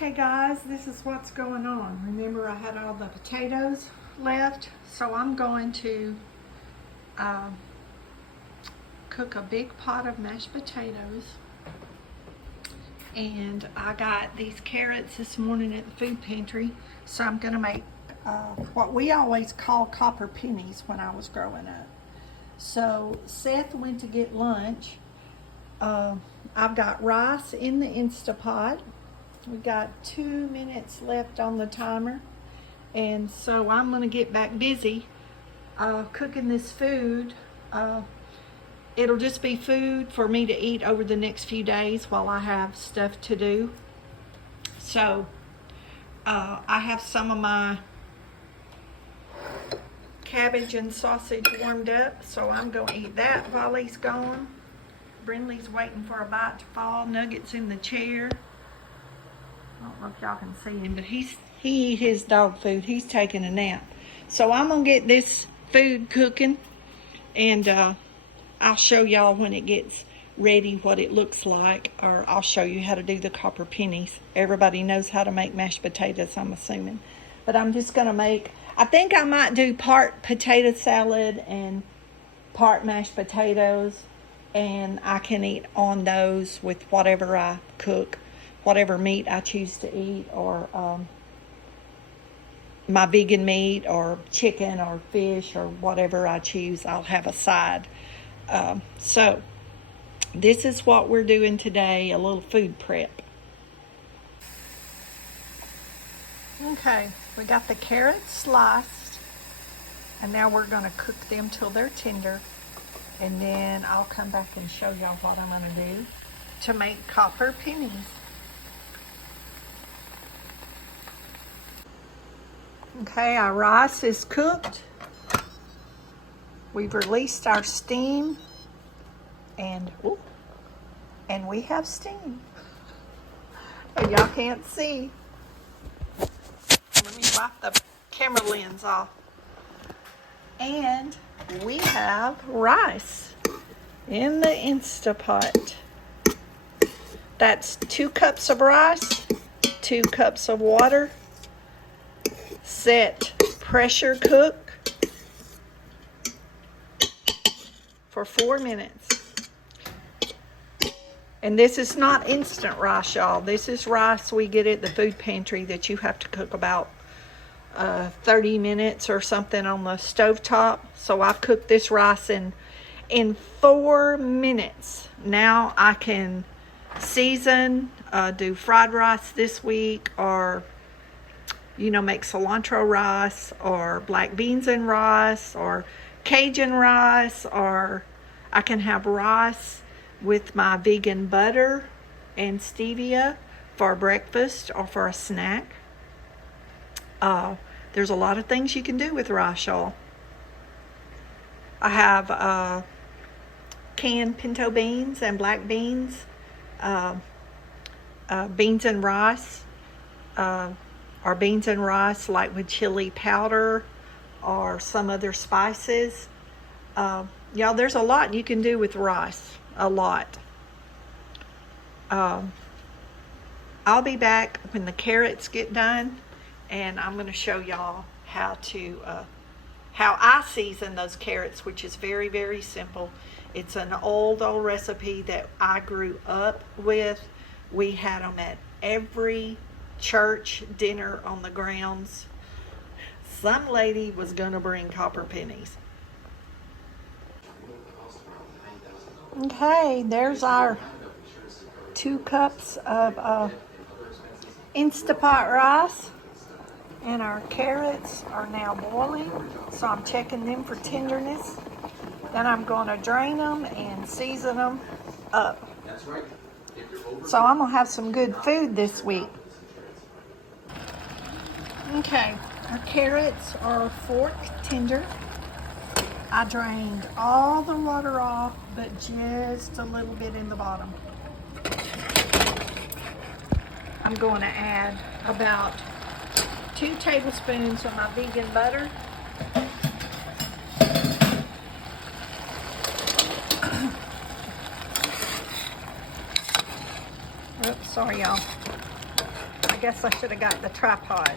Okay guys, this is what's going on. Remember I had all the potatoes left, so I'm going to cook a big pot of mashed potatoes. And I got these carrots this morning at the food pantry, so I'm going to make what we always call copper pennies when I was growing up. So Seth went to get lunch. I've got rice in the Instapot. We got 2 minutes left on the timer, and so I'm going to get back busy cooking this food. It'll just be food for me to eat over the next few days while I have stuff to do. So I have some of my cabbage and sausage warmed up, so I'm going to eat that while he's gone. Brindley's waiting for a bite to fall. Nugget's in the chair. I don't know if y'all can see him, but he eat his dog food. He's taking a nap. So I'm going to get this food cooking, and I'll show y'all when it gets ready what it looks like, or I'll show you how to do the copper pennies. Everybody knows how to make mashed potatoes, I'm assuming. But I'm just going to make, I think I might do part potato salad and part mashed potatoes, and I can eat on those with whatever I cook. Whatever meat I choose to eat, or my vegan meat, or chicken, or fish, or whatever I choose, I'll have a side. So this is what we're doing today, a little food prep. Okay, we got the carrots sliced, and now we're going to cook them till they're tender, and then I'll come back and show y'all what I'm going to do to make copper pennies. Okay, our rice is cooked. We've released our steam, and we have steam. Oh, y'all can't see. Let me wipe the camera lens off. And we have rice in the Instapot. That's 2 cups of rice, 2 cups of water. Set pressure cook for 4 minutes. And this is not instant rice, y'all. This is rice we get at the food pantry that you have to cook about 30 minutes or something on the stovetop. So I've cooked this rice in 4 minutes. Now I can season, do fried rice this week, or make cilantro rice, or black beans and rice, or Cajun rice, or I can have rice with my vegan butter and stevia for breakfast or for a snack. There's a lot of things you can do with rice, y'all. I have canned pinto beans and black beans, beans and rice, or beans and rice like with chili powder or some other spices. Y'all, there's a lot you can do with rice. A lot. I'll be back when the carrots get done, and I'm going to show y'all how I season those carrots, which is very, very simple. It's an old recipe that I grew up with. We had them at every church dinner on the grounds. Some lady was gonna bring copper pennies. Okay, there's our 2 cups of Instapot rice, and our carrots are now boiling, so I'm checking them for tenderness. Then I'm going to drain them and season them up. So I'm gonna have some good food this week. Okay, our carrots are fork tender. I drained all the water off, but just a little bit in the bottom. I'm going to add about 2 tablespoons of my vegan butter. Oops, sorry y'all. I guess I should have got the tripod.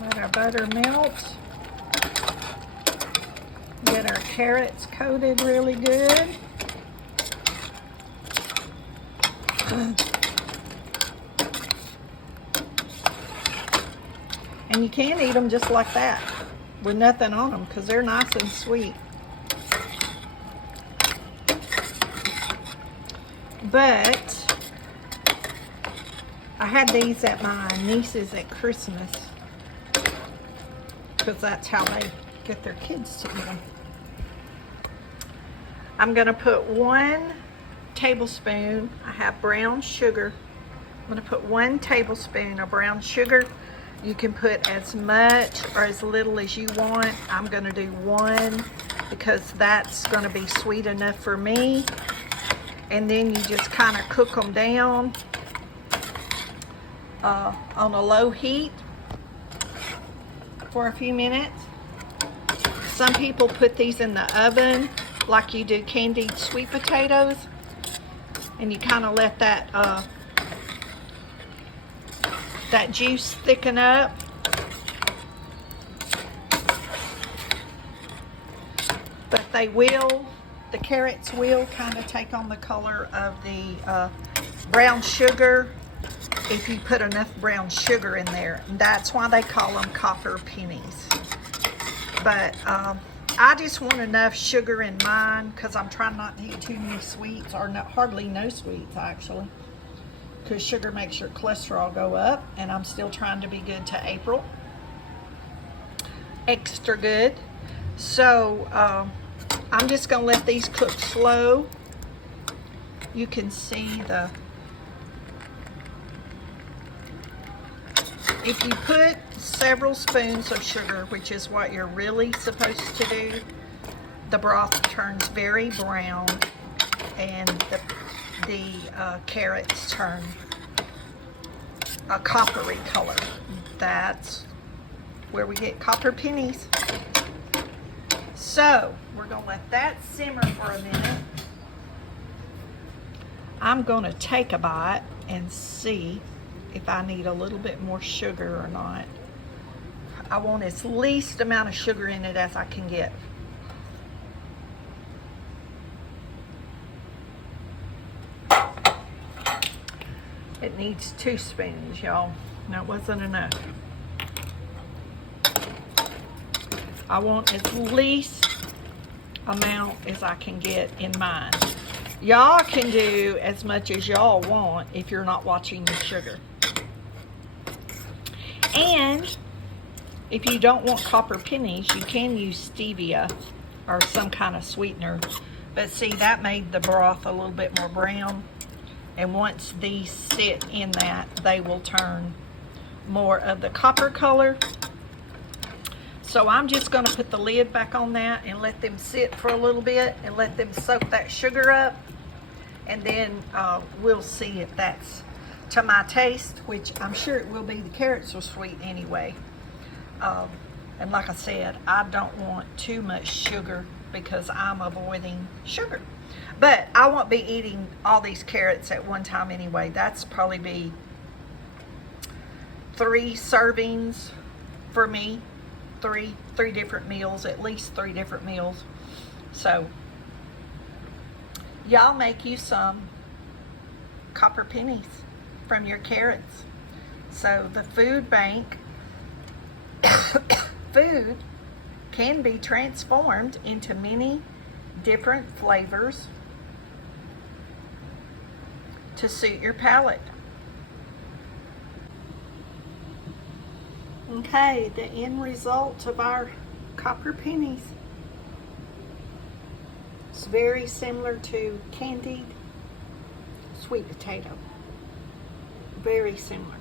Let our butter melt. Get our carrots coated really good. And you can eat them just like that with nothing on them because they're nice and sweet. But I had these at my niece's at Christmas because that's how they get their kids to eat them. I'm going to put 1 tablespoon. I have brown sugar. I'm going to put 1 tablespoon of brown sugar. You can put as much or as little as you want. I'm going to do 1 because that's going to be sweet enough for me. And then you just kind of cook them down on a low heat for a few minutes. Some people put these in the oven like you do candied sweet potatoes, and you kind of let that that juice thicken up. But they will, the carrots will kind of take on the color of the brown sugar if you put enough brown sugar in there. And that's why they call them copper pennies. But I just want enough sugar in mine because I'm trying not to eat too many sweets, or hardly no sweets actually, because sugar makes your cholesterol go up, and I'm still trying to be good to April. Extra good. So I'm just going to let these cook slow. You can see if you put several spoons of sugar, which is what you're really supposed to do, the broth turns very brown and the carrots turn a coppery color. That's where we get copper pennies. So we're going to let that simmer for a minute. I'm going to take a bite and see if I need a little bit more sugar or not. I want as least amount of sugar in it as I can get. It needs 2 spoons, y'all. That wasn't enough. I want as least amount as I can get in mine. Y'all can do as much as y'all want if you're not watching the sugar. And if you don't want copper pennies, you can use stevia or some kind of sweetener. But see, that made the broth a little bit more brown. And once these sit in that, they will turn more of the copper color. So I'm just going to put the lid back on that and let them sit for a little bit and let them soak that sugar up. And then we'll see if that's to my taste, which I'm sure it will be. The carrots are sweet anyway. And like I said, I don't want too much sugar because I'm avoiding sugar. But I won't be eating all these carrots at one time anyway. That's probably be 3 servings for me. Three different meals, at least 3 different meals. So y'all make you some copper pennies from your carrots. So the food bank food can be transformed into many different flavors to suit your palate. Okay, the end result of our copper pennies. It's very similar to candied sweet potato. Very similar.